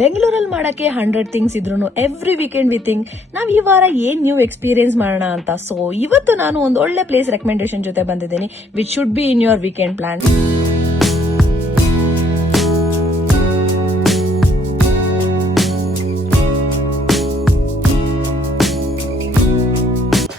ಬೆಂಗಳೂರಲ್ಲಿ ಮಾಡಕ್ಕೆ 100 ಥಿಂಗ್ಸ್ ಇದ್ರು ಎವ್ರಿ ವೀಕೆಂಡ್ ವಿ ಥಿಂಕ್ ನಾವ್ ಈ ವಾರ ಏನ್ ನ್ಯೂ ಎಕ್ಸ್ಪೀರಿಯನ್ಸ್ ಮಾಡೋಣ ಅಂತ. ಸೊ ಇವತ್ತು ನಾನು ಒಂದು ಒಳ್ಳೆ ಪ್ಲೇಸ್ ರೆಕಮೆಂಡೇಶನ್ ಜೊತೆ ಬಂದಿದ್ದೀನಿ which should be in your weekend plan.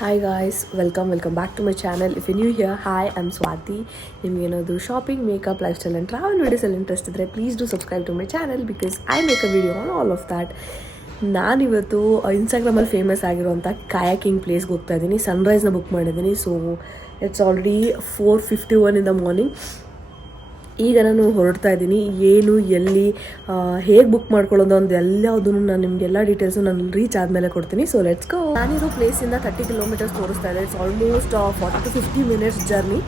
Hi guys, welcome back to my channel. If you're new here, hi, I'm Swati. ನಿಮಗೆ ಏನಾದರೂ shopping, makeup, lifestyle and travel videos ಅಲ್ಲಿ interest ಇದ್ದರೆ please do subscribe to my channel because I make a video on all of that. ನಾನಿವತ್ತು ಇನ್ಸ್ಟಾಗ್ರಾಮಲ್ಲಿ famous ಆಗಿರುವಂಥ kayaking ಪ್ಲೇಸ್ಗೆ ಹೋಗ್ತಾ ಇದ್ದೀನಿ. ಸನ್ರೈಸ್ನ ಬುಕ್ ಮಾಡಿದ್ದೀನಿ. So it's already 4:51 in the morning. ಈಗ ನಾನು ಹೊರಡ್ತಾ ಇದ್ದೀನಿ. ಏನು, ಎಲ್ಲಿ, ಹೇಗೆ ಬುಕ್ ಮಾಡ್ಕೊಳ್ಳೋದು ಅಂತ ಎಲ್ಲದನ್ನು ನಾನು ನಿಮಗೆಲ್ಲ ಡೀಟೇಲ್ಸು ನಾನು ರೀಚ್ ಆದಮೇಲೆ ಕೊಡ್ತೀನಿ. ಸೊ ಲೆಟ್ಸ್ ಗೋ. ನಾನಿರೋ ಪ್ಲೇಸಿಂದ 30 ಕಿಲೋಮೀಟರ್ಸ್ ತೋರಿಸ್ತಾ ಇದೆ. It's almost 40 to 50 minutes journey.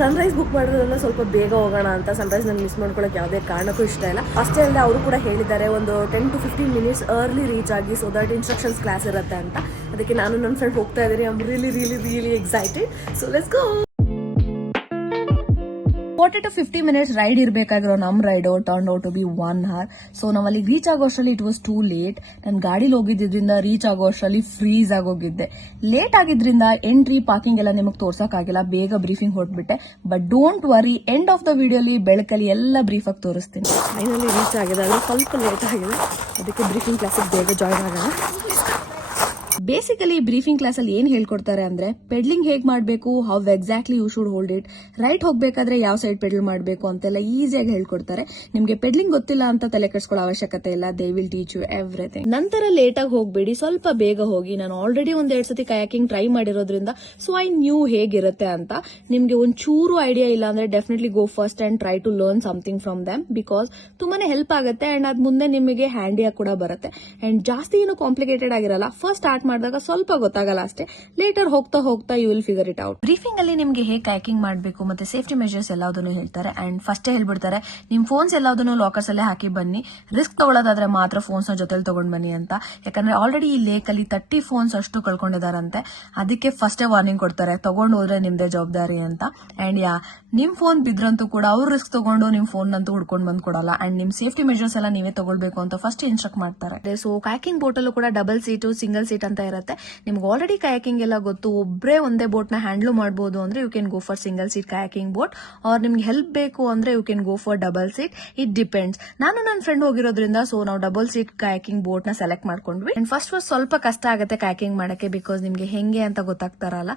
Sunrise book ಮಾಡೋದ್ರಿಂದ ಸ್ವಲ್ಪ ಬೇಗ ಹೋಗೋಣ ಅಂತ. ಸನ್ರೈಸ್ ನಾನು ಮಿಸ್ ಮಾಡ್ಕೊಳ್ಳೋಕೆ ಯಾವುದೇ ಕಾರಣಕ್ಕೂ ಇಷ್ಟ ಇಲ್ಲ. ಅಷ್ಟೇ ಅಲ್ಲದೆ ಅವರು ಕೂಡ ಹೇಳಿದ್ದಾರೆ ಒಂದು 10 to 15 minutes ಅರ್ಲಿ ರೀಚ್ ಆಗಿ, ಸೊ ದಟ್ ಇನ್ಸ್ಟ್ರಕ್ಷನ್ಸ್ ಕ್ಲಾಸ್ ಇರುತ್ತೆ ಅಂತ. ಅದಕ್ಕೆ ನಾನು ನನ್ನ ಫ್ರೆಂಡ್ ಹೋಗ್ತಾ ಇದ್ದೀನಿ. I am really excited. So let's go. 40 to 50 minutes ride ಇರಬೇಕಾಗಿರೋ ನಮ್ಮ ride turn out to be 1 hour. So ನಾವು ಅಲ್ಲಿ ರೀಚ್ ಆಗೋ ಅಷ್ಟರಲ್ಲಿ ಇಟ್ ವಾಸ್ ಟೂ ಲೇಟ್. ನಾನು ಗಾಡಿಲಿ ಹೋಗಿದ್ದರಿಂದ ರೀಚ್ ಆಗೋ ಅಷ್ಟರಲ್ಲಿ ಫ್ರೀಸ್ ಆಗೋಗಿದ್ದೆ. ಲೇಟ್ ಆಗಿದ್ರಿಂದ ಎಂಟ್ರಿ, ಪಾರ್ಕಿಂಗ್ ಎಲ್ಲ ನಿಮಗೆ ತೋರ್ಸೋಕ್ಕಾಗಿಲ್ಲ. ಬೇಗ ಬ್ರೀಫಿಂಗ್ ಹೊರಟ್ಬಿಟ್ಟೆ. But don't worry, end of the ವಿಡಿಯೋಲಿ ಬೆಳಕಲ್ಲಿ ಎಲ್ಲ ಬ್ರೀಫಾಗಿ ತೋರಿಸ್ತೀನಿ. ಫೈನಲಿ ರೀಚ್ ಆಗಿದೆ. ಅದು ಸ್ವಲ್ಪ ಲೇಟ್ ಆಗಿದೆ, ಅದಕ್ಕೆ ಬ್ರೀಫಿಂಗ್ ಕ್ಲಾಸಿಗೆ ಬೇಗ ಜಾಯ್ನ್ ಆಗೋಣ. ಬೇಸಿಕಲಿ ಬ್ರೀಫಿಂಗ್ ಕ್ಲಾಸಲ್ಲಿ ಏನು ಹೇಳ್ಕೊಡ್ತಾರೆ ಅಂದ್ರೆ ಪೆಡ್ಲಿಂಗ್ ಹೇಗೆ ಮಾಡಬೇಕು, how exactly you should hold it, right ಹೋಗಬೇಕಾದ್ರೆ ಯಾವ ಸೈಡ್ ಪೆಡಲ್ ಮಾಡಬೇಕು ಅಂತೆಲ್ಲ ಈಸಿಯಾಗಿ ಹೇಳ್ಕೊಡ್ತಾರೆ. ನಿಮಗೆ ಪೆಡ್ಲಿಂಗ್ ಗೊತ್ತಿಲ್ಲ ಅಂತ ತಲೆ ಕೆಡಿಸ್ಕೊಳ್ಳೋ ಅವಶ್ಯಕತೆ ಇಲ್ಲ. They will teach you everything. ನಂತರ ಲೇಟಾಗಿ ಹೋಗಬೇಡಿ, ಸ್ವಲ್ಪ ಬೇಗ ಹೋಗಿ. ನಾನು ಆಲ್ರೆಡಿ 1-2 ಸತಿ ಕಯಾಕಿಂಗ್ ಟ್ರೈ ಮಾಡಿರೋದ್ರಿಂದ ಸೊ ಐ ನ್ಯೂ ಹೇಗಿರುತ್ತೆ ಅಂತ. ನಿಮಗೆ ಒಂಚೂರು ಐಡಿಯಾ ಇಲ್ಲ ಅಂದ್ರೆ definitely go first and try to learn something from them because ತುಂಬಾನೇ ಹೆಲ್ಪ್ ಆಗುತ್ತೆ ಅಂಡ್ ಅದ್ ಮುಂದೆ ನಿಮಗೆ ಹ್ಯಾಂಡಿಯಾಗಿ ಕೂಡ ಬರುತ್ತೆ. ಅಂಡ್ ಜಾಸ್ತಿ ಏನು ಕಾಂಪ್ಲಿಕೇಟೆಡ್ ಆಗಿರಲ್ಲ. ಫಸ್ಟ್ ಸ್ಟಾರ್ಟ್ ಮಾಡಿದಾಗ ಸ್ವಲ್ಪ ಗೊತ್ತಾಗಲ್ಲ ಅಷ್ಟೇ. ಲೇಟರ್ ಹೋಗ್ತಾ you will figure it out. Briefing ಅಲ್ಲಿ ನಿಮ್ಗೆ ಹೇಗೆ ಕಯಾಕಿಂಗ್ ಮಾಡಬೇಕು ಮತ್ತೆ ಸೇಫ್ಟಿ ಮೆಜರ್ಸ್ ಎಲ್ಲದನ್ನು ಹೇಳ್ತಾರೆ. ಅಂಡ್ ಫಸ್ಟ್ ಹೇಳ್ಬಿಡ್ತಾರೆ ನಿಮ್ ಫೋನ್ಸ್ ಎಲ್ಲದನ್ನು ಲಾಕರ್ಸ್ ಅಲ್ಲೇ ಹಾಕಿ ಬನ್ನಿ. ರಿಸ್ಕ್ ತಗೊಳ್ಳೋದಾದ್ರೆ ಮಾತ್ರ ಫೋನ್ಸ್ ನ ಜೊತೆಲಿ ತಗೊಂಡ್ ಬನ್ನಿ ಅಂತ. ಯಾಕಂದ್ರೆ ಆಲ್ರೆಡಿ ಈ ಲೇಕ್ ಅಲ್ಲಿ 30 ಫೋನ್ಸ್ ಅಷ್ಟು ಕಳ್ಕೊಂಡಿದಾರಂತೆ. ಅದಕ್ಕೆ ಫಸ್ಟೇ ವಾರ್ನಿಂಗ್ ಕೊಡ್ತಾರೆ, ತಗೊಂಡು ಹೋದ್ರೆ ನಿಮ್ದೇ ಜವಾಬ್ದಾರಿ ಅಂತ. ಅಂಡ್ ನಿಮ್ ಫೋನ್ ಬಿದ್ರಂತೂ ಕೂಡ ಅವ್ರು ರಿಸ್ಕ್ ತಗೊಂಡು ನಿಮ್ ಫೋನ್ ಅಂತೂ ಹುಡ್ಕೊಂಡು ಬಂದ್ ಕೊಡಲ್ಲ. ಅಂಡ್ ನಿಮ್ ಸೇಫ್ಟಿ ಮೆಜರ್ಸ್ ಎಲ್ಲ ನೀವೇ ತಗೊಳ್ಬೇಕು ಅಂತ ಫಸ್ಟ್ ಇನ್ಸ್ಟ್ರಕ್ಟ್ ಮಾಡ್ತಾರೆ. ಸೊ ಕಯಾಕಿಂಗ್ ಬೋಟ್ ಅಲ್ಲೂ ಕೂಡ ಡಬಲ್ ಸೀಟು, ಸಿಂಗಲ್ ಸೀಟ್ ಅಂತ ಇರುತ್ತೆ. ನಿಮ್ಗೆ ಆಲ್ರೆಡಿ ಕಯಾಕಿಂಗ್ ಎಲ್ಲ ಗೊತ್ತು, ಒಬ್ಬರೇ ಒಂದೇ ಬೋಟ್ ನ ಹ್ಯಾಂಡಲ್ ಮಾಡಬಹುದು ಅಂದ್ರೆ you can go for single seat kayaking boat. Or ನಿಮ್ಗೆ ಹೆಲ್ಪ್ ಬೇಕು ಅಂದ್ರೆ you can go for double seat. It depends. ನಾನು ನನ್ನ ಫ್ರೆಂಡ್ ಹೋಗಿರೋದ್ರಿಂದ ಸೊ ನಾವು ಡಬಲ್ ಸೀಟ್ ಕಯಾಕಿಂಗ್ ಬೋಟ್ ನ ಸೆಲೆಕ್ಟ್ ಮಾಡ್ಕೊಂಡ್ವಿ. ಅಂಡ್ ಫಸ್ಟ್ ಸ್ವಲ್ಪ ಕಷ್ಟ ಆಗುತ್ತೆ ಕಯಾಕಿಂಗ್ ಮಾಡಕ್ಕೆ ಬಿಕಾಸ್ ನಿಮ್ಗೆ ಹೆಂಗೆ ಅಂತ ಗೊತ್ತಾಗ್ತಾರಲ್ಲ.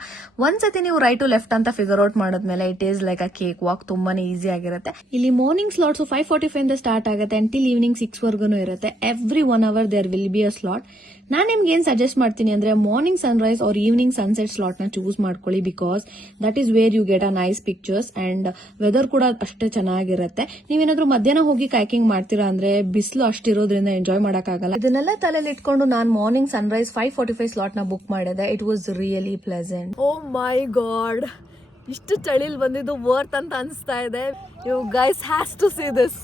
ಒಂದ್ಸತಿ ನೀವು ರೈಟ್ ಟು ಲೆಫ್ಟ್ ಅಂತ ಫಿಗರ್ ಔಟ್ ಮಾಡಿದ್ಮೇಲೆ it is like a cake walk. ತುಂಬಾನೇ ಈಸಿ ಆಗಿರುತ್ತೆ. ಇಲ್ಲಿ ಮಾರ್ನಿಂಗ್ ಸ್ಲಾಟ್ಸ್ 5:45 ಇಂದ ಸ್ಟಾರ್ಟ್ ಆಗುತ್ತೆ ಅಂಟಿಲ್ ಈವ್ನಿಂಗ್ 6 ವರೆಗೂ ಇರುತ್ತೆ. Every 1 hour there will be a slot. ನಾನು ನಿಮ್ಗೆ ಏನ್ ಸಜೆಸ್ಟ್ ಮಾಡ್ತೀನಿ ಅಂದ್ರೆ morning sunrise or evening sunset slot ನ ಚೂಸ್ ಮಾಡ್ಕೊಳ್ಳಿ because that is where you get a nice pictures and weather ಕೂಡ ಅಷ್ಟೇ ಚೆನ್ನಾಗಿರುತ್ತೆ. ನೀವೇನಾದ್ರೂ ಮಧ್ಯಾಹ್ನ ಹೋಗಿ ಕಯಾಕಿಂಗ್ ಮಾಡ್ತೀರಾ ಅಂದ್ರೆ ಬಿಸಿಲು ಅಷ್ಟಿರೋದ್ರಿಂದ ಎಂಜಾಯ್ ಮಾಡಕ್ಕಾಗಲ್ಲ. ಇದನ್ನೆಲ್ಲ ತಲೆಯಲ್ಲಿ ಇಟ್ಕೊಂಡು ನಾನು ಮಾರ್ನಿಂಗ್ ಸನ್ರೈಸ್ 5:45 ಸ್ಲಾಟ್ ನ ಬುಕ್ ಮಾಡಿದೆ. It was really pleasant. Oh my God, ಇಷ್ಟು ಚಳಿಲ್ ಬಂದಿದ್ದು ವರ್ತ್ ಅಂತ ಅನಿಸ್ತಾ ಇದೆ. You guys has to see this.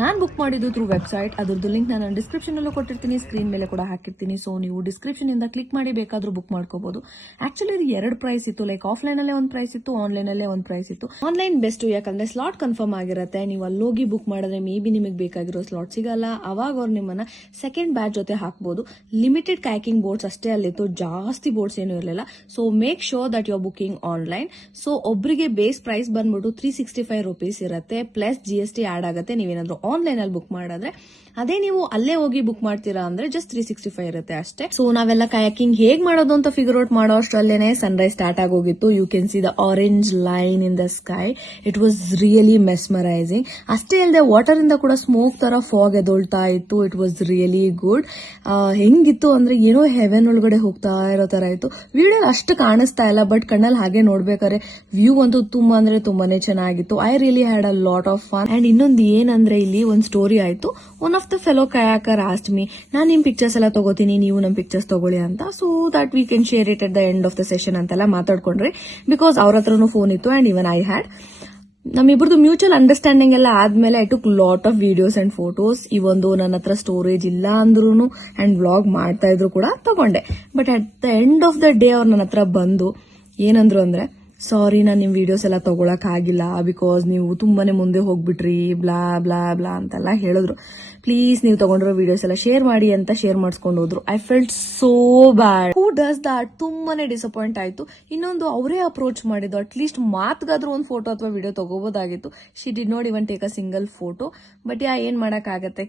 ನಾನು ಬುಕ್ ಮಾಡಿದ್ದು ಥ್ರೂ ವೆಬ್ಸೈಟ್. ಅದ್ರದ್ದು ಲಿಂಕ್ ನಾನು ಡಿಸ್ಕ್ರಿಪ್ಷನ್ ಅಲ್ಲೂ ಕೊಟ್ಟಿರ್ತೀನಿ, ಸ್ಕ್ರೀನ್ ಮೇಲೆ ಕೂಡ ಹಾಕಿರ್ತೀನಿ. ಸೊ ನೀವು ಡಿಸ್ಕ್ರಿಪ್ಷನ್ ಇಂದ ಕ್ಲಿಕ್ ಮಾಡಿ ಬೇಕಾದ್ರೂ ಬುಕ್ ಮಾಡ್ಕೋಬಹುದು. ಆಕ್ಚುಲಿ ಇದು 2 ಪ್ರೈಸ್ ಇತ್ತು. ಲೈಕ್ ಆಫ್ಲೈನ್ ಅಲ್ಲೇ ಒಂದು ಪ್ರೈಸ್ ಇತ್ತು, ಆನ್ಲೈನ್ ಅಲ್ಲೇ ಒಂದು ಪ್ರೈಸ್ ಇತ್ತು. ಆನ್ಲೈನ್ ಬೆಸ್ಟ್, ಯಾಕಂದ್ರೆ ಸ್ಲಾಟ್ ಕನ್ಫರ್ಮ್ ಆಗಿರುತ್ತೆ. ನೀವು ಅಲ್ಲೋಗಿ ಬುಕ್ ಮಾಡಿದ್ರೆ ಮೇ ಬಿ ನಿಮಗೆ ಬೇಕಾಗಿರೋ ಸ್ಲಾಟ್ ಸಿಗಲ್ಲ. ಅವಾಗ ಅವ್ರು ನಿಮ್ಮನ್ನ ಸೆಕೆಂಡ್ ಬ್ಯಾಚ್ ಜೊತೆ ಹಾಕ್ಬಹುದು. ಲಿಮಿಟೆಡ್ ಕಯಾಕಿಂಗ್ ಬೋಟ್ಸ್ ಅಷ್ಟೇ ಅಲ್ಲಿತ್ತು, ಜಾಸ್ತಿ ಬೋಟ್ಸ್ ಏನು ಇರಲಿಲ್ಲ. So make sure that you are booking online. So ಒಬ್ಬರಿಗೆ ಬೇಸ್ ಪ್ರೈಸ್ ಬಂದ್ಬಿಟ್ಟು 365 rupees ಇರುತ್ತೆ. ಪ್ಲಸ್ GST ಆಡ್ ಆಗುತ್ತೆ ನೀವೇನಾದ್ರೂ ಆನ್ಲೈನ್ ಅಲ್ಲಿ ಬುಕ್ ಮಾಡಿದ್ರೆ. ಅದೇ ನೀವು ಅಲ್ಲೇ ಹೋಗಿ ಬುಕ್ ಮಾಡ್ತೀರಾ ಅಂದ್ರೆ ಜಸ್ಟ್ 365 ಇರುತ್ತೆ ಅಷ್ಟೇ. ಸೊ ನಾವೆಲ್ಲ ಕಯಾಕಿಂಗ್ ಹೇಗ್ ಮಾಡೋದು ಅಂತ ಫಿಗರ್ ಔಟ್ ಮಾಡೋ ಅಷ್ಟರಲ್ಲೇನೆ ಸನ್ರೈಸ್ ಸ್ಟಾರ್ಟ್ ಆಗೋಗಿತ್ತು. You can see the orange line in the sky. It was really mesmerising. ಅಷ್ಟೇ ಅಲ್ಲದೆ ವಾಟರ್ ಇಂದ ಕೂಡ ಸ್ಮೋಕ್ ತರ ಫಾಗ್ ಎದೊಳ್ತಾ ಇತ್ತು. It was really good. ಹೆಂಗಿತ್ತು ಅಂದ್ರೆ ಏನೋ ಹೆವೆನ್ ಒಳಗಡೆ ಹೋಗ್ತಾ ಇರೋ ತರ ಇತ್ತು. ವಿಡಿಯೋ ಅಷ್ಟು ಕಾಣಿಸ್ತಾ ಇಲ್ಲ, ಬಟ್ ಕಣ್ಣಲ್ಲಿ ಹಾಗೆ ನೋಡ್ಬೇಕಾದ್ರೆ ವ್ಯೂ ಅಂತೂ ತುಂಬಾ ಅಂದ್ರೆ ತುಂಬಾನೇ ಚೆನ್ನಾಗಿತ್ತು. I really had a lot of fun. And ಇನ್ನೊಂದು ಏನಂದ್ರೆ ಇಲ್ಲಿ ಒಂದು ಸ್ಟೋರಿ ಆಯ್ತು. One of the fellow kayaker asked me, ನಾನು ನಿಮ್ ಪಿಕ್ಚರ್ಸ್ ಎಲ್ಲ ತಗೋತೀನಿ, ನೀವು ನಮ್ ಪಿಕ್ಚರ್ಸ್ ತಗೊಳ್ಳಿ ಅಂತ. So that we can share it at the end of the session ಅಂತೆಲ್ಲ ಮಾತಾಡ್ಕೊಂಡ್ರಿ ಬಿಕಾಸ್ ಅವ್ರ ಹತ್ರನೂ ಫೋನ್ ಇತ್ತು ಅಂಡ್ ಇವನ್ ಐ ಹ್ಯಾಡ್. ನಮ್ಮಿಬ್ರದ್ದು ಮ್ಯೂಚುವಲ್ ಅಂಡರ್ಸ್ಟ್ಯಾಂಡಿಂಗ್ ಎಲ್ಲ ಆದ್ಮೇಲೆ I took lot of videos and photos. ಈ ಒಂದು ನನ್ನ ಹತ್ರ ಸ್ಟೋರೇಜ್ ಇಲ್ಲ ಅಂದ್ರೂ ಅಂಡ್ ವ್ಲಾಗ್ ಮಾಡ್ತಾ ಇದ್ರು ಕೂಡ ತಗೊಂಡೆ. But at the end of the day ಅವ್ರು ನನ್ನ ಹತ್ರ ಬಂದು ಏನಂದ್ರು ಅಂದ್ರೆ, ಸಾರಿ, ನಾನು ನಿಮ್ಮ ವಿಡಿಯೋಸ್ ಎಲ್ಲ ತಗೊಳಕ್ಕಾಗಿಲ್ಲ ಬಿಕಾಸ್ ನೀವು ತುಂಬಾನೇ ಮುಂದೆ ಹೋಗ್ಬಿಟ್ರಿ, ಬ್ಲಾ ಬ್ಲಾ ಬ್ಲಾ ಅಂತೆಲ್ಲ ಹೇಳಿದ್ರು. ಪ್ಲೀಸ್ ನೀವು ತಗೊಂಡಿರೋ ವಿಡಿಯೋಸ್ ಎಲ್ಲ ಶೇರ್ ಮಾಡಿ ಅಂತ ಶೇರ್ ಮಾಡಿಸ್ಕೊಂಡು ಹೋದ್ರು. I felt so bad. Who does that? ತುಂಬಾನೇ ಡಿಸಪಾಯಿಂಟ್ ಆಯ್ತು. ಇನ್ನೊಂದು, ಅವರೇ ಅಪ್ರೋಚ್ ಮಾಡಿದ್ದು, ಅಟ್ಲೀಸ್ಟ್ ಮಾತ್ಗಾದ್ರೂ ಒಂದು ಫೋಟೋ ಅಥವಾ ವಿಡಿಯೋ ತಗೋಬೋದಾಗಿತ್ತು. She did not even take a single photo. But ಏನ್ ಮಾಡಕ್ಕಾಗತ್ತೆ,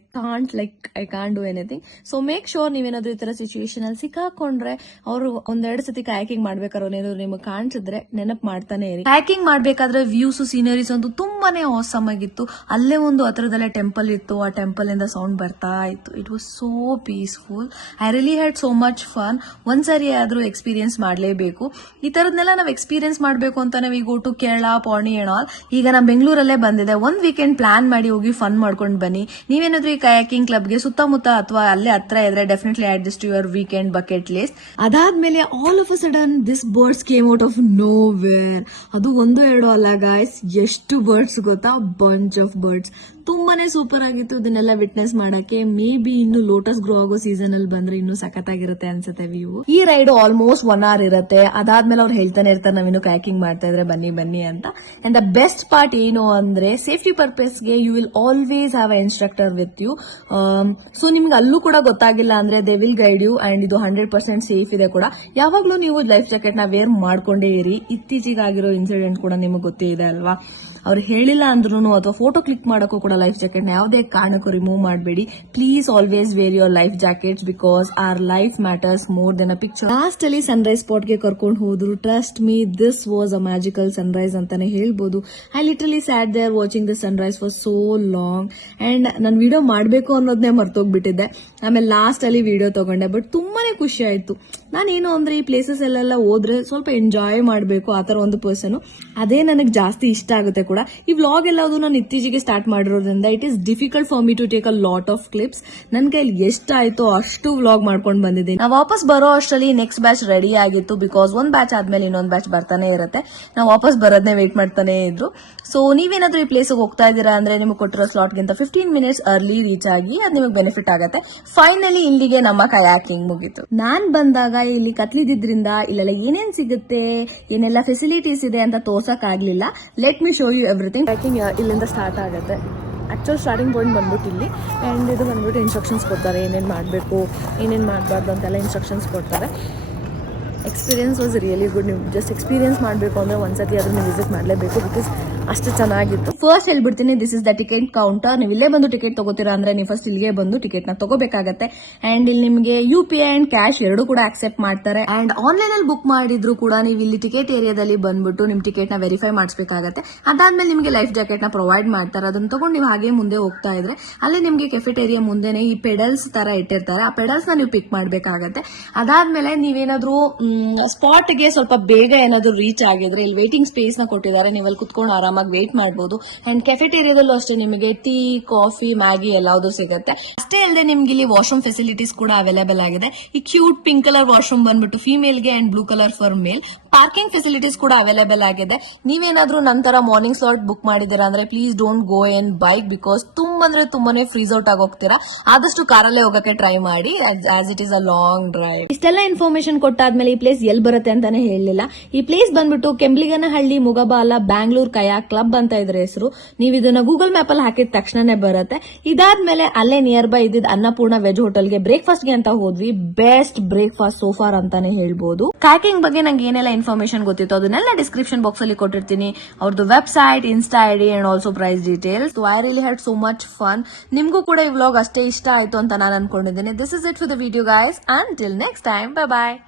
I can't do anything. So make sure ನೀವೇನಾದ್ರೂ ಈ ತರ ಸಿಚುಯೇಷನ್ ಅಲ್ಲಿ ಸಿಕ್ಕಾಕೊಂಡ್ರೆ, ಅವರು ಒಂದೆರಡು ಸತಿ ಕಾಯಕಿಂಗ್ ಮಾಡ್ಬೇಕಾದ್ರೆ ಏನಾದ್ರು ನಿಮಗೆ ಕಾಣಿಸಿದ್ರೆ ನೆನಪು ಮಾಡ್ತಾನೆ ಇರಿ. ಕಾಯಕಿಂಗ್ ಮಾಡ್ಬೇಕಾದ್ರೆ ವ್ಯೂಸ್ ಸೀನರೀಸ್ ಒಂದು ತುಂಬಾನೇ ಆಸಮ್ ಆಗಿತ್ತು. ಅಲ್ಲೇ ಒಂದು ಹತ್ರದಲ್ಲೇ ಟೆಂಪಲ್ ಇತ್ತು, ಆ ಟೆಂಪಲ್ ಇಂದ ಸೌಂಡ್ ಬರ್ತಾ ಇತ್ತು. It was so peaceful. I really had so much fun. ಒಂದ್ಸರಿ ಆದ್ರೂ ಎಕ್ಸ್ಪೀರಿಯನ್ಸ್ ಮಾಡ್ಲೇಬೇಕು. ಈ ತರದ್ನೆಲ್ಲ ನಾವು ಎಕ್ಸ್ಪೀರಿಯನ್ಸ್ ಮಾಡ್ಬೇಕು ಅಂತಾನೆ ವಿ ಗೋ ಟು ಕೇರಳ, ಪಾಣಿ ಅಂಡ್ ಆಲ್. ಈಗ ನಾ ಬೆಂಗಳೂರಲ್ಲೇ ಬಂದಿದೆ. ಒಂದ್ ವೀಕೆಂಡ್ ಪ್ಲಾನ್ ಮಾಡಿ ಹೋಗಿ ಫನ್ ಮಾಡ್ಕೊಂಡು ಬನ್ನಿ. ನೀವೇನಾದ್ರೂ ಈ ಕಯಾಕಿಂಗ್ ಕ್ಲಬ್ಗೆ ಸುತ್ತಮುತ್ತ ಅಥವಾ ಅಲ್ಲೇ ಹತ್ರ ಇದ್ರೆ definitely add this to your weekend bucket list. ಅದಾದ್ಮೇಲೆ all of a sudden this birds came out of nowhere. ಅದು ಒಂದು ಎರಡು ಅಲ್ಲ ಗಾಯ್ಸ್, ಎಷ್ಟು ಬರ್ಡ್ಸ್ ಗೊತ್ತಾ, ಬಂಚ್ ಆಫ್ ಬರ್ಡ್ಸ್. ತುಂಬಾನೇ ಸೂಪರ್ ಆಗಿತ್ತು ಇದನ್ನೆಲ್ಲ ವಿಟ್ನೆಸ್ ಮಾಡಕ್ಕೆ. ಮೇ ಬಿ ಇನ್ನು ಲೋಟಸ್ ಗ್ರೋ ಆಗೋ ಸೀಸನ್ ಅಲ್ಲಿ ಬಂದ್ರೆ ಇನ್ನು ಸಖತ್ತಾಗಿರುತ್ತೆ ಅನ್ಸುತ್ತೆ ವ್ಯೂ. ಈ ರೈಡ್ ಆಲ್ಮೋಸ್ಟ್ 1 hour ಇರುತ್ತೆ. ಅದಾದ್ಮೇಲೆ ಅವ್ರು ಹೇಳ್ತಾನೆ ಇರ್ತಾರೆ ನಾವಿನ್ನು ಕಯಾಕಿಂಗ್ ಮಾಡ್ತಾ ಇದ್ರೆ ಬನ್ನಿ ಬನ್ನಿ ಅಂತ. ಅಂಡ್ ದ ಬೆಸ್ಟ್ ಪಾರ್ಟ್ ಏನು ಅಂದ್ರೆ, ಸೇಫ್ಟಿ ಪರ್ಪಸ್ಗೆ you will always have a instructor with you. So ನಿಮ್ಗೆ ಅಲ್ಲೂ ಕೂಡ ಗೊತ್ತಾಗಿಲ್ಲ ಅಂದ್ರೆ they will guide you. And ಇದು 100% ಸೇಫ್ ಇದೆ ಕೂಡ. ಯಾವಾಗ್ಲೂ ನೀವು ಲೈಫ್ ಜಾಕೆಟ್ ನ ವೇರ್ ಮಾಡ್ಕೊಂಡೇ ಇರಿ. ಇತ್ತೀಚೆಗಾಗಿರೋ ಇನ್ಸಿಡೆಂಟ್ ಕೂಡ ನಿಮಗೆ ಗೊತ್ತೇ ಇದೆ ಅಲ್ವಾ. ಅವ್ರು ಹೇಳಿಲ್ಲ ಅಂದ್ರೂ ಅಥವಾ ಫೋಟೋ ಕ್ಲಿಕ್ ಮಾಡೋಕ್ಕೂ ಕೂಡ ಲೈಫ್ ಜಾಕೆಟ್ ನ ಯಾವುದೇ ಕಾರಣಕ್ಕೂ ರಿಮೂವ್ ಮಾಡಬೇಡಿ. Please always wear your life jackets because our life matters more than a picture. Last ಅಲ್ಲಿ ಸನ್ರೈಸ್ ಸ್ಪಾಟ್ ಗೆ ಕರ್ಕೊಂಡು ಹೋದ್ರು. Trust me, this was a magical sunrise ಅಂತಾನೆ ಹೇಳ್ಬೋದು. I literally sat there watching the sunrise for so long. And ನಾನು video ಮಾಡಬೇಕು ಅನ್ನೋದನ್ನೇ ಮರ್ತೋಗ್ಬಿಟ್ಟಿದ್ದೆ. ಆಮೇಲೆ ಲಾಸ್ಟ್ ಅಲ್ಲಿ ವಿಡಿಯೋ ತಗೊಂಡೆ. ಬಟ್ ತುಂಬಾನೇ ಖುಷಿ ಆಯ್ತು. ನಾನೇನು ಅಂದ್ರೆ ಈ ಪ್ಲೇಸಸ್ ಎಲ್ಲ ಹೋದ್ರೆ ಸ್ವಲ್ಪ ಎಂಜಾಯ್ ಮಾಡಬೇಕು, ಆತರ ಒಂದು ಪರ್ಸನ್. ಅದೇ ನನಗೆ ಜಾಸ್ತಿ ಇಷ್ಟ ಆಗುತ್ತೆ ಕೂಡ. ಈ ವ್ಲಾಗ್ ಎಲ್ಲದು ನಾನು ಇತ್ತೀಚೆಗೆ ಸ್ಟಾರ್ಟ್ ಮಾಡಿರೋದ್ರಿಂದ it is difficult for me to take a lot of clips. ನನ್ ಕೈಲಿ ಎಷ್ಟಾಯ್ತೋ ಅಷ್ಟು ವ್ಲಾಗ್ ಮಾಡ್ಕೊಂಡು ಬಂದಿದ್ದೀನಿ. ನಾವು ವಾಪಸ್ ಬರೋ ಅಷ್ಟರಲ್ಲಿ ನೆಕ್ಸ್ಟ್ ಬ್ಯಾಚ್ ರೆಡಿ ಆಗಿತ್ತು. ಬಿಕಾಸ್ ಒಂದ್ ಬ್ಯಾಚ್ ಆದ್ಮೇಲೆ ಇನ್ನೊಂದ್ ಬ್ಯಾಚ್ ಬರ್ತಾನೆ ಇರುತ್ತೆ. ನಾವು ವಾಪಸ್ ಬರೋದನ್ನೇ ವೇಟ್ ಮಾಡ್ತಾನೆ ಇದ್ರು. ಸೊ ನೀವೇನಾದ್ರೂ ಈ ಪ್ಲೇಸ್ ಹೋಗ್ತಾ ಇದ್ದೀರಾ ಅಂದ್ರೆ ನಿಮಗೆ ಕೊಟ್ಟಿರೋ ಸ್ಲಾಟ್ ಗಿಂತ 15 minutes ಅರ್ಲಿ ರೀಚ್ ಆಗಿ ಅದು ನಿಮಗೆ ಬೆನಿಫಿಟ್ ಆಗುತ್ತೆ. ಫೈನಲಿ ಇಲ್ಲಿಗೆ ನಮ್ಮ ಕಯಾಕಿಂಗ್ ಮುಗೀತು. ನಾನ್ ಬಂದಾಗ ಇಲ್ಲಿ ಕತ್ಲಿದ್ರಿಂದ ಇಲ್ಲೆಲ್ಲ ಏನೇನ್ ಸಿಗುತ್ತೆ, ಏನೆಲ್ಲ ಫೆಸಿಲಿಟೀಸ್ ಇದೆ ಅಂತ ತೋರ್ಸಕ್ ಆಗ್ಲಿಲ್ಲ. Let me show you everything. Trekking ಇಲ್ಲಿಂದ ಸ್ಟಾರ್ಟ್ ಆಗುತ್ತೆ. ಆಕ್ಚುಲ್ ಸ್ಟಾರ್ಟಿಂಗ್ ಪಾಯಿಂಟ್ ಬಂದ್ಬಿಟ್ಟು ಇಲ್ಲಿ. ಆ್ಯಂಡ್ ಇದು ಬಂದ್ಬಿಟ್ಟು ಇನ್ಸ್ಟ್ರಕ್ಷನ್ಸ್ ಕೊಡ್ತಾರೆ, ಏನೇನು ಮಾಡಬೇಕು ಏನೇನು ಮಾಡಬಾರ್ದು ಅಂತೆಲ್ಲ ಇನ್ಸ್ಟ್ರಕ್ಷನ್ಸ್ ಕೊಡ್ತಾರೆ. Experience was really good. ನೀವು ಜಸ್ಟ್ ಎಕ್ಸ್ಪೀರಿಯನ್ಸ್ ಮಾಡಬೇಕು ಅಂದರೆ ಒಂದ್ಸತಿ ಆದ್ರೂ ನೀವು ವಿಸಿಟ್ ಮಾಡಲೇಬೇಕು ಬಿಕಾಸ್ ಅಷ್ಟು ಚೆನ್ನಾಗಿತ್ತು. ಫಸ್ಟ್ ಹೇಳ್ಬಿಡ್ತೀನಿ, this is the ticket counter. ನೀವು ಇಲ್ಲೇ ಬಂದು ಟಿಕೆಟ್ ತಗೋತೀರಾ ಅಂದ್ರೆ ನೀವು ಫಸ್ಟ್ ಇಲ್ಲಿಗೆ ಬಂದು ಟಿಕೆಟ್ ನ ತಗೋಬೇಕಾಗತ್ತೆ. ಅಂಡ್ ಇಲ್ಲಿ ನಿಮಗೆ UPI ಅಂಡ್ ಕ್ಯಾಶ್ ಎರಡು ಕೂಡ ಆಕ್ಸೆಪ್ಟ್ ಮಾಡ್ತಾರೆ. ಅಂಡ್ ಆನ್ಲೈನ್ ಅಲ್ಲಿ ಬುಕ್ ಮಾಡಿದ್ರು ಕೂಡ ನೀವು ಇಲ್ಲಿ ಟಿಕೆಟ್ ಏರಿಯಾದಲ್ಲಿ ಬಂದ್ಬಿಟ್ಟು ನಿಮ್ ಟಿಕೆಟ್ ನ ವೆರಿಫೈ ಮಾಡಿಸಬೇಕಾಗತ್ತೆ. ಅದಾದ್ಮೇಲೆ ನಿಮಗೆ ಲೈಫ್ ಜಾಕೆಟ್ ನ ಪ್ರೊವೈಡ್ ಮಾಡ್ತಾರೆ. ಅದನ್ನ ತಗೊಂಡು ನೀವು ಹಾಗೆ ಮುಂದೆ ಹೋಗ್ತಾ ಇದ್ರೆ ಅಲ್ಲೇ ನಿಮಗೆ ಕೆಫೆಟೇರಿಯಾ ಮುಂದೆನೆ ಈ ಪೆಡಲ್ಸ್ ತರ ಇಟ್ಟಿರ್ತಾರೆ. ಆ ಪೆಡಲ್ಸ್ ನ ನೀವು ಪಿಕ್ ಮಾಡ್ಬೇಕಾಗತ್ತೆ. ಅದಾದ್ಮೇಲೆ ನೀವೇನಾದ್ರೂ ಸ್ಪಾಟ್ ಗೆ ಸ್ವಲ್ಪ ಬೇಗ ಏನಾದ್ರು ರೀಚ್ ಆಗಿದ್ರೆ ಇಲ್ಲಿ ವೇಟಿಂಗ್ ಸ್ಪೇಸ್ ನ ಕೊಟ್ಟಿದ್ದಾರೆ. ನೀವು ಅಲ್ಲಿ ಕುತ್ಕೊಂಡು ಆರಾಮಾಗಿ ವೇಟ್ ಮಾಡಬಹುದು. ಅಂಡ್ ಕೆಫೆಟೇರಿಯಾದಲ್ಲೂ ಅಷ್ಟೇ ನಿಮಗೆ ಟೀ, ಕಾಫಿ, ಮ್ಯಾಗಿ ಎಲ್ಲಾದ್ರೂ ಸಿಗುತ್ತೆ. ಅಷ್ಟೇ ಅಲ್ಲದೆ ನಿಮ್ಗೆ ಇಲ್ಲಿ ವಾಶ್ರೂಮ್ ಫೆಸಿಲಿಟೀಸ್ ಕೂಡ ಅವೈಲೇಬಲ್ ಆಗಿದೆ. ಈ ಕ್ಯೂಟ್ ಪಿಂಕ್ ಕಲರ್ ವಾಶ್ರೂಮ್ ಬಂದ್ಬಿಟ್ಟು ಫಿಮೇಲ್ ಗೆ and blue colour for mail. Parking facilities ಕೂಡ ಅವೈಲೇಬಲ್ ಆಗಿದೆ. ನೀವೇನಾದ್ರೂ ನಂತರ ಮಾರ್ನಿಂಗ್ ಸ್ಲಾಟ್ ಬುಕ್ ಮಾಡಿದೀರಾ ಅಂದ್ರೆ please don't go in bike because ತುಂಬಾನೇ ಫ್ರೀಸ್ ಔಟ್ ಆಗಿ ಹೋಗ್ತೀರಾ. ಆದಷ್ಟು ಕಾರಲ್ಲೇ ಹೋಗಕ್ಕೆ ಟ್ರೈ ಮಾಡಿ as it is a long drive. ಇಷ್ಟೆಲ್ಲ ಇನ್ಫಾರ್ಮೇಶನ್ ಕೊಟ್ಟಾದ್ಮೇಲೆ ಈ ಪ್ಲೇಸ್ ಎಲ್ಲಿ ಬರುತ್ತೆ ಅಂತಾನೆ ಹೇಳಲಿಲ್ಲ. ಈ ಪ್ಲೇಸ್ ಬಂದ್ಬಿಟ್ಟು ಕೆಂಬ್ಲಿಗನಹಳ್ಳಿ ಮುಗಬಾಲ ಬ್ಯಾಂಗ್ಳೂರ್ ಕಯಾಕ್ ಕ್ಲಬ್ ಅಂತ ಇದ್ರ ಹೆಸರು. ನೀವು ಇದನ್ನ ಗೂಗಲ್ ಮ್ಯಾಪ್ ಅಲ್ಲಿ ಹಾಕಿದ ತಕ್ಷಣನೇ ಬರುತ್ತೆ. ಇದಾದ್ಮೇಲೆ ಅಲ್ಲೇ ನಿಯರ್ ಬೈ ಇದ್ದಿದ್ ಅನ್ನಪೂರ್ಣ ವೆಜ್ ಹೋಟೆಲ್ಗೆ ಬ್ರೇಕ್ಫಾಸ್ಟ್ ಗೆ ಅಂತ ಹೋದ್ವಿ. ಬೆಸ್ಟ್ ಬ್ರೇಕ್ಫಾಸ್ಟ್ ಸೋಫಾರ್ ಅಂತಾನೆ ಹೇಳ್ಬೋದು. ಕಾಕಿಂಗ್ ಬಗ್ಗೆ ನಂಗೆ ಏನೆಲ್ಲ ಇನ್ಫಾರ್ಮೇಶನ್ ಗೊತ್ತಿತ್ತು ಅದನ್ನೆಲ್ಲ ಡಿಸ್ಕ್ರಿಪ್ಷನ್ ಬಾಕ್ಸ್ ಅಲ್ಲಿ ಕೊಟ್ಟಿರ್ತೀನಿ. ಅವ್ರದ್ದು website, insta ID and also price details. I really had so much fun. ನಿಮ್ಗೂ ಕೂಡ ಈ ವ್ಲಾಗ್ ಅಷ್ಟೇ ಇಷ್ಟ ಆಯ್ತು ಅಂತ ನಾನು ಅನ್ಕೊಂಡಿದ್ದೀನಿ. This is it for the video guys. Until next time, bye bye.